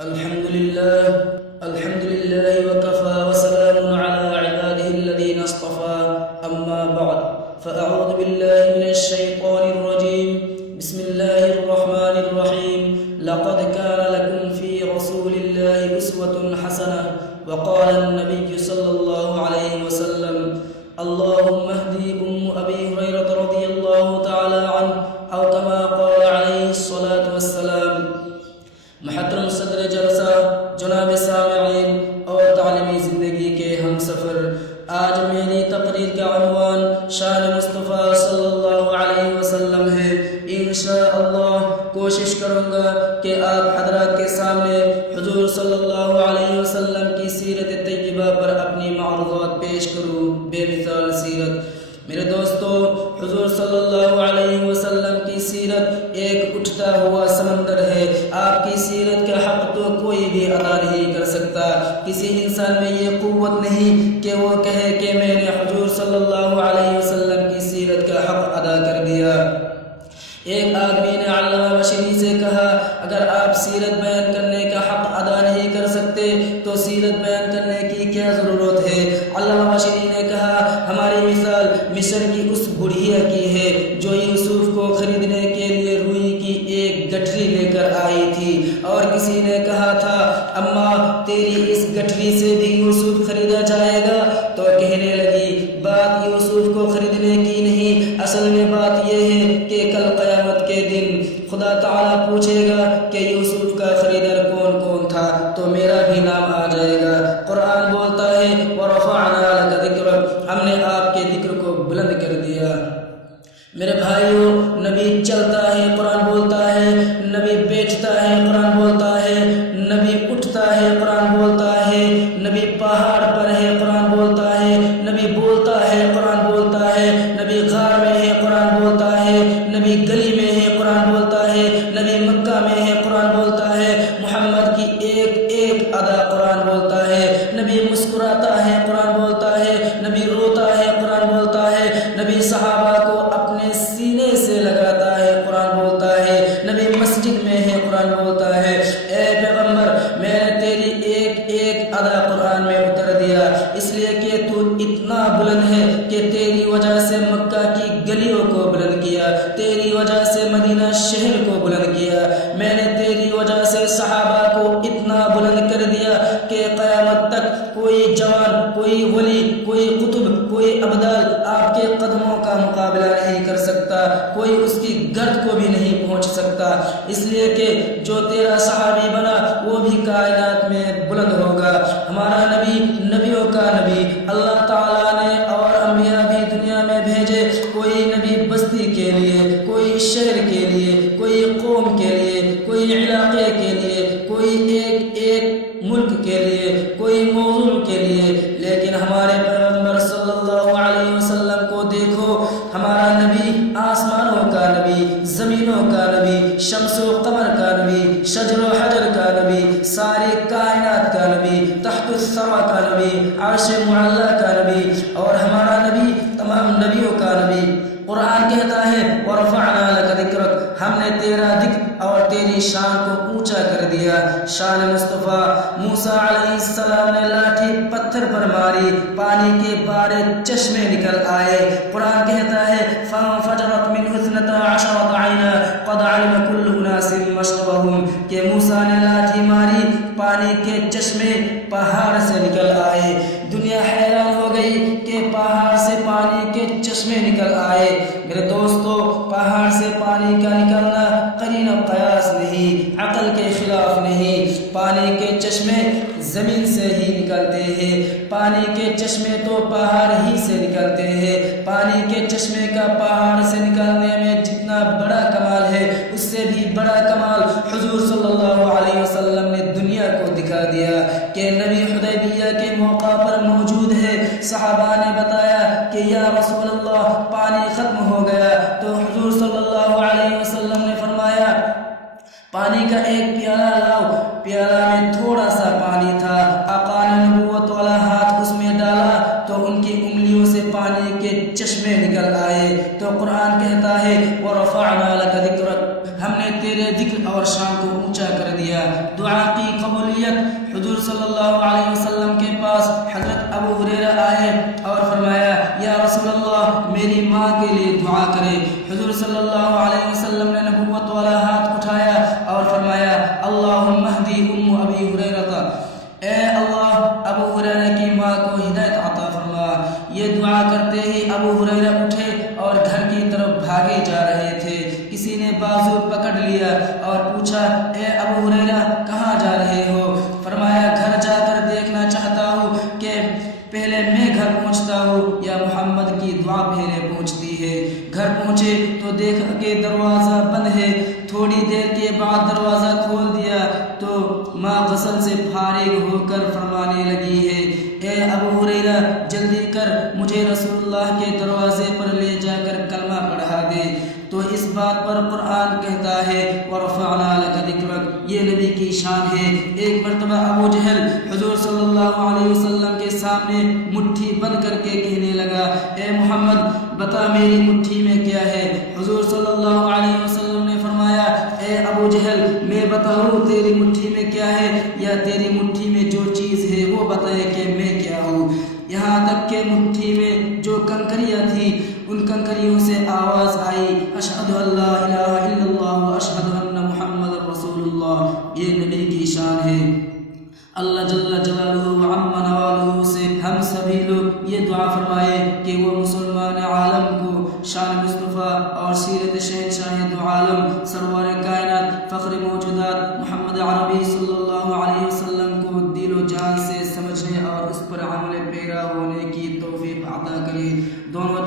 الحمد لله وكفى وسلام على عباده الذين اصطفى أما بعد فأعوذ بالله من الشيطان الرجيم بسم الله الرحمن الرحيم لقد كان لكم في رسول الله أسوة حسنة وقال النبي صلى الله عليه وسلم اللهم اهدي أبي هريرة رضي الله تعالى عنه أو كما قال عليه الصلاة والسلام۔ محترم صدر جلسہ، جناب سامعین اور تعلیمی زندگی کے ہم سفر، آج میری تقریر کا عنوان شان مصطفیٰ صلی اللہ علیہ وسلم ہے۔ انشاءاللہ کوشش کروں گا کہ آپ حضرات کے سامنے حضور صلی اللہ علیہ وسلم کی سیرت طیبہ پر اپنی معروضات پیش کروں۔ بے مثال سیرت۔ میرے دوستو، حضور صلی اللہ علیہ وسلم کی سیرت ایک اٹھتا ہوا سمندر ہے۔ آپ کی سیرت کا حق تو کوئی بھی ادا نہیں کر سکتا۔ کسی انسان میں یہ قوت نہیں کہ وہ کہے کہ میں نے حضور صلی اللہ علیہ وسلم کی سیرت کا حق ادا کر دیا۔ ایک آدمی نے علامہ بشری سے کہا، اگر آپ سیرت بیان کرنے کا حق ادا نہیں کر سکتے تو سیرت بیان کرنے کی کیا ضرورت ہے؟ علامہ بشری نے کہا، ہماری مثال مصر کی اس بڑھیا کی ہے جو یوسف کو خریدنے کے لیے روئی کی ایک گٹھری لے کر آئی تھی، اور کسی نے کہا تھا اماں تیری اس گٹھری سے بھی یوسف خریدا جائے گا؟ تو کہنے لگی بات یوسف کو خریدنے کی نہیں، اصل میں بات یہ ہے کہ کل قیامت کے دن خدا تعالیٰ پوچھے گا کہ یوسف کا خریدار کون کون تھا، تو میرا بھی نام آ جائے گا۔ قرآن بولتا ہے وَرَفَعْنَا لَكَ ذِكْرَكَ، ہم نے آپ کے ذکر کو بلند کر دیا۔ میرے بھائیوں، نبی چلتا ہے قرآن بولتا ہے، نبی بیٹھتا ہے قرآن بولتا ہے، نبی اٹھتا ہے قرآن بولتا ہے، نبی پہاڑ پر ہے قرآن بولتا ہے، نبی بولتا ہے قرآن بولتا ہے، نبی غار میں ہے قرآن بولتا ہے، نبی گلی میں ہے قرآن بولتا ہے، نبی مکہ میں ہے قرآن بولتا ہے، محمد کی ایک ایک ادا قرآن بولتا ہے، نبی مسکراتا ہے قرآن بولتا ہے، نبی روتا ہے قرآن بولتا ہے، نبی صحابہ کو اپنے سینے سے لگاتا ہے قرآن بولتا ہے، نبی مسجد میں ہے قرآن بولتا ہے۔ اے پیغمبر، میں نے تیری ایک ایک ادا قرآن میں اتر دیا، اس لیے کہ تو اتنا بلند ہے کہ تیری وجہ سے مکہ کی گلیوں کو بلند کیا، تیری وجہ سے مدینہ شہر کو بلند کیا، میں نے تیری وجہ سے صحابہ کو اتنا بلند کر دیا کہ قیامت تک کوئی جوان، کوئی ولی، کوئی قطب، کوئی ابدال آپ کے قدموں کا مقابلہ نہیں کر سکتا، کوئی اس کی گرد کو بھی نہیں پہنچ سکتا، اس لیے کہ جو تیرا صحابی بنا وہ بھی کائنات میں بلند ہوگا۔ ہمارا نبی نبیوں کا نبی، اللہ تعالیٰ نے اور انبیاء بھی دنیا میں بھیجے، کوئی نبی بستی کے لیے، کوئی شہر کے لیے، کوئی قوم کے لیے، کوئی علاقے کے لیے، کوئی ایک ایک ملک کے لیے، کوئی موضوع کے لیے، لیکن ہمارے پیغمبر صلی اللہ علیہ وسلم کو دیکھو، ہمارا نبی آسمانوں کا نبی، زمینوں کا نبی، شمس و قمر کا نبی، شجر و حجر کا نبی، ساری کائنات کا نبی، تحت الثرى کا نبی، عرش معلیٰ کا نبی، اور ہمارا نبی تمام نبیوں کا نبی۔ قرآن کہتا ہے وَرَفَعْنَا لَكَ ذِكْرَكَ، ہم نے تیرا ذکر اور تیری شان کو اونچا کر دیا۔ شان مصطفیٰ، موسیٰ علیہ السلام نے لاٹھی پتھر پر ماری، پانی کے بارے چشمے نکل آئے۔ قرآن کہتا ہے فَانْفَجَرَتْ مِنْهُ اثْنَتَا عَشَرَةَ عَيْنًا قَدْ عَلِمَ كُلُّ أُنَاسٍ مَّشْرَبَهُمْ، کہ موسیٰ نے لاٹھی ماری، پانی کے چشمے پہاڑ سے نکل آئے۔ دنیا حیران ہو گئی کہ پہاڑ سے پانی کے چشمے نکل آئے۔ میرے دوستو، پہاڑ سے پانی کا نکلنا قرین و قیاس نہیں، عقل کے خلاف نہیں۔ پانی کے چشمے زمین سے ہی نکلتے ہیں، پانی کے چشمے تو پہاڑ ہی سے نکلتے ہیں۔ پانی کے چشمے کا پہاڑ سے نکلنے میں جتنا بڑا کمال ہے، اس سے بھی بڑا کمال حضور صلی اللہ علیہ وسلم نے دنیا کو دکھا دیا کہ نبی حدیبیہ کے موقع پر موجود ہے۔ صحابہ نے بتایا کہ یا رسول اللہ پانی ختم ہو گیا، تو حضور صلی اللہ علیہ وسلم نے فرمایا پانی کا ایک پیالہ لاؤ۔ پیالہ میں تھوڑا سا پانی تھا، آقا نے نبوت والا ہاتھ اس میں ڈالا تو ان کی انگلیوں سے پانی کے چشمے نکل آئے۔ تو قرآن کہتا ہے وَرَفَعْنَا لَكَ ذِكْرَكَ، ہم نے تیرے ذکر اور شان کو اونچا کر دیا۔ دعا کی قبولیت۔ حضور صلی اللہ علیہ وسلم کے پاس حضرت ابو ہریرہ آئے اور فرمایا یا رسول اللہ میری ماں کے لیے دعا کرے۔ حضور صلی اللہ علیہ وسلم نے نبوت والا ہاتھ اٹھایا اور فرمایا اللہم اہدی ام ابی ہریرہ، اے اللہ ابو ہریرہ کی ماں کو ہدایت عطا فرما۔ یہ دعا کرتے ہی ابو ہریرہ اٹھے اور گھر کی طرف بھاگے جا رہے تھے۔ کسی نے بازو پکڑ لیا اور پوچھا اے ابو ہریرہ کہاں جا رہے ہو؟ فرمایا گھر جا کر دیکھنا چاہتا ہوں کہ پہلے میں گھر پہنچتا ہوں یا محمد کی دعا پہلے پہنچتی ہے۔ گھر پہنچے تو دیکھا کہ دروازہ بند ہے۔ تھوڑی دیر کے بعد دروازہ کھول دیا تو ماں غسل سے فارغ ہو کر فرمانے لگی ہے اے ابو ہریرہ جلدی کر مجھے رسول اللہ کے دروازے پر لے جا کر کلمہ پڑھا دے۔ تو اس بات پر قرآن کہتا ہے وَرَفَعْنَا لَكَ ذِكْرَكَ، یہ نبی کی شان ہے۔ ایک مرتبہ ابو جہل حضور صلی اللہ علیہ وسلم کے سامنے مٹھی بند کر کے کہنے لگا اے محمد بتا میری مٹھی میں کیا ہے؟ حضور صلی اللہ علیہ وسلم نے فرمایا اے ابو جہل میں بتاؤں تیری مٹھی میں کیا ہے یا تیری مٹھی میں جو چیز ہے وہ بتائے کہ میں کیا ہوں؟ یہاں تک کہ مٹھی میں جو کنکریاں تھیں ان کنکریوں سے آواز آئی اشہد ان لا الہ الا اللہ و اشہد ان محمد رسول اللہ۔ یہ نبی کی شان ہے۔ اللہ جل جلالہ و عم نوالہ سے ہم سبھی لوگ یہ دعا فرمائے کہ وہ مسلمان عالم کو شان مصطفیٰ اور سیرت شہنشاہ دو عالم سرور کائنات فخر موجودات محمد عربی صلی اللہ علیہ وسلم کو دل و جان سے سمجھنے اور اس پر عمل پیرا ہونے کی توفیق عطا کرے۔ دونوں